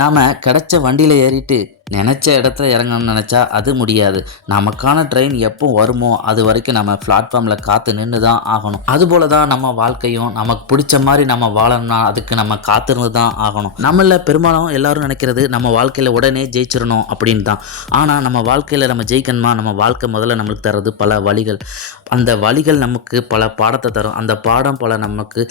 நாம் கிடைச்ச வண்டியில் ஏறிட்டு நினச்ச இடத்துல இறங்கணும்னு நினச்சா அது முடியாது. நமக்கான ட்ரெயின் எப்போ வருமோ அது வரைக்கும் நம்ம பிளாட்ஃபார்மில் காத்து நின்று தான் ஆகணும். அதுபோல தான் நம்ம வாழ்க்கையும் நமக்கு பிடிச்ச மாதிரி நம்ம வாழணும்னா அதுக்கு நம்ம காத்திருந்து தான் ஆகணும். நம்மள பெரும்பாலும் எல்லாரும் நினைக்கிறது நம்ம வாழ்க்கையில் உடனே ஜெயிச்சிடணும் அப்படின்னு தான். ஆனால் நம்ம வாழ்க்கையில் நம்ம ஜெயிக்கணுமா, நம்ம வாழ்க்கை முதல்ல நம்மளுக்கு தர்றது பல வழிகள். அந்த வழிகள் நமக்கு பல பாடத்தை தரும். அந்த பாடம் பல நமக்கு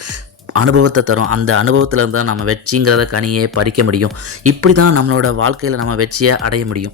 அனுபவத்தை தரும். அந்த அனுபவத்தில் இருந்தால் நம்ம வெற்றிங்கிறத கனியே பறிக்க முடியும். இப்படி தான் நம்மளோட வாழ்க்கையில் நம்ம வெற்றியை அடைய முடியும்.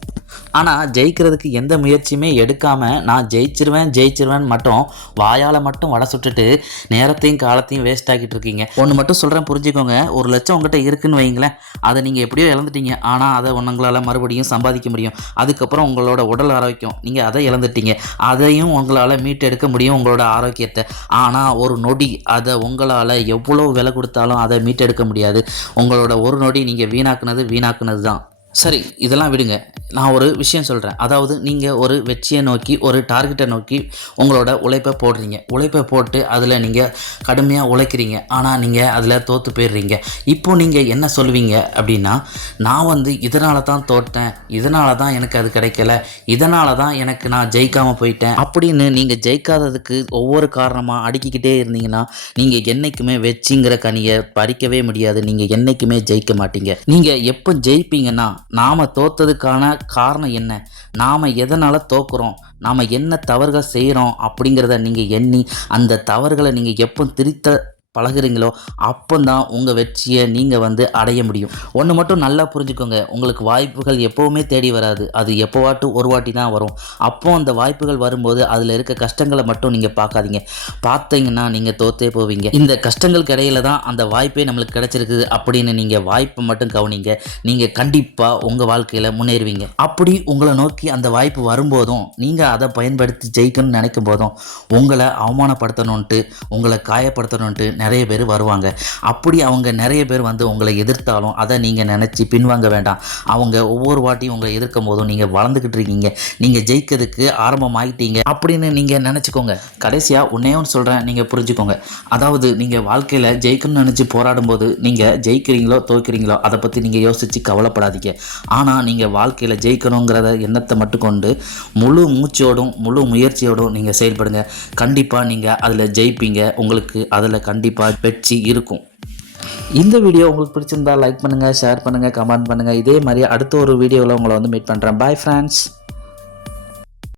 ஆனால் ஜெயிக்கிறதுக்கு எந்த முயற்சியுமே எடுக்காமல் நான் ஜெயிச்சிருவேன் மட்டும் வாயால் மட்டும் வடை சுட்டுட்டு நேரத்தையும் காலத்தையும் வேஸ்ட் ஆக்கிட்டு இருக்கீங்க. ஒன்று மட்டும் சொல்கிறேன், புரிஞ்சுக்கோங்க. 1,00,000 உங்கள்கிட்ட இருக்குன்னு வைங்களேன், அதை நீங்கள் எப்படியோ இழந்துட்டீங்க. ஆனால் அதை உங்களால் மறுபடியும் சம்பாதிக்க முடியும். அதுக்கப்புறம் உங்களோட உடல் ஆரோக்கியம், நீங்கள் அதை இழந்துட்டீங்க, அதையும் உங்களால் மீட்டெடுக்க முடியும், உங்களோட ஆரோக்கியத்தை. ஆனால் ஒரு நொடி அதை உங்களால் எவ்வளோ விலை கொடுத்தாலும் அதை மீட்டெடுக்க முடியாது. உங்களோட ஒரு நொடி நீங்கள் வீணாக்குனது தான். சரி, இதெல்லாம் விடுங்க. நான் ஒரு விஷயம் சொல்கிறேன். அதாவது நீங்கள் ஒரு வெற்றியை நோக்கி, ஒரு டார்கெட்டை நோக்கி உங்களோட உழைப்பை போடுறீங்க. உழைப்பை போட்டு அதில் நீங்கள் கடுமையாக உழைக்கிறீங்க. ஆனால் நீங்கள் அதில் தோற்று போயிடுறீங்க. இப்போது நீங்கள் என்ன சொல்லுவீங்க அப்படின்னா, நான் இதனால தான் தோற்றேன், இதனால தான் எனக்கு அது கிடைக்கல, இதனால தான் நான் ஜெயிக்காமல் போயிட்டேன் அப்படின்னு நீங்கள் ஜெயிக்காததுக்கு ஒவ்வொரு காரணமாக அடுக்கிக்கிட்டே இருந்தீங்கன்னா நீங்கள் என்றைக்குமே வெற்றிங்கிற கனியை பறிக்கவே முடியாது. நீங்கள் என்றைக்குமே ஜெயிக்க மாட்டீங்க. நீங்கள் எப்போ ஜெயிப்பீங்கன்னா, நாம் தோற்றதுக்கான காரணம் என்ன, நாம் எதனால் தோக்குறோம், நாம் என்ன தவறுகள் செய்கிறோம் அப்படிங்கிறத நீங்கள் எண்ணி அந்த தவறுகளை நீங்கள் எப்போ திருத்த பழகுறீங்களோ அப்போதான் உங்கள் வெற்றியை நீங்கள் அடைய முடியும். ஒன்று மட்டும் நல்லா புரிஞ்சுக்கோங்க, உங்களுக்கு வாய்ப்புகள் எப்போவுமே தேடி வராது. அது ஒரு வாட்டி தான் வரும். அப்போது அந்த வாய்ப்புகள் வரும்போது அதில் இருக்க கஷ்டங்களை மட்டும் நீங்கள் பார்க்காதீங்க. பார்த்தீங்கன்னா நீங்கள் தோற்றே போவீங்க. இந்த கஷ்டங்களுக்கு இடையில தான் அந்த வாய்ப்பே நம்மளுக்கு கிடைச்சிருக்குது அப்படின்னு நீங்கள் வாய்ப்பை மட்டும் கவனிங்க. நீங்கள் கண்டிப்பாக உங்கள் வாழ்க்கையில் முன்னேறுவீங்க. அப்படி உங்களை நோக்கி அந்த வாய்ப்பு வரும்போதும் நீங்கள் அதை பயன்படுத்தி ஜெயிக்கணும்னு நினைக்கும் போதும் உங்களை அவமானப்படுத்தணுன்ட்டு, உங்களை காயப்படுத்தணுன்ட்டு நிறைய பேர் வருவாங்க. அப்படி அவங்க நிறைய பேர் உங்களை எதிர்த்தாலும் அதை நீங்கள் நினச்சி பின்வாங்க வேண்டாம். அவங்க ஒவ்வொரு வாட்டியும் உங்களை எதிர்க்கும் போதும் நீங்கள் வளர்ந்துக்கிட்டு இருக்கீங்க, நீங்கள் ஜெயிக்கிறதுக்கு ஆரம்பமாகிட்டீங்க அப்படின்னு நீங்கள் நினச்சிக்கோங்க. கடைசியாக ஒன்றே ஒன்று சொல்கிறேன், நீங்கள் புரிஞ்சுக்கோங்க. அதாவது நீங்கள் வாழ்க்கையில் ஜெயிக்கணும்னு நினச்சி போராடும்போது நீங்கள் ஜெயிக்கிறீங்களோ தோற்கிறீங்களோ அதை பற்றி நீங்கள் யோசித்து கவலைப்படாதீங்க. ஆனால் நீங்கள் வாழ்க்கையில் ஜெயிக்கணுங்கிறத எண்ணத்தை மட்டும் கொண்டு முழு மூச்சோடும் முழு முயற்சியோடும் நீங்கள் செயல்படுங்க. கண்டிப்பாக நீங்கள் அதில் ஜெயிப்பீங்க. உங்களுக்கு அதில் கண்டிப்பாக வெற்றி இருக்கும். இந்த வீடியோ உங்களுக்கு பிடிச்சிருந்தா லைக் பண்ணுங்கள், ஷேர் பண்ணுங்கள், கமெண்ட் பண்ணுங்கள். இதே மாதிரி அடுத்த ஒரு வீடியோவில் உங்களை மீட் பண்ணுறேன். Bye friends.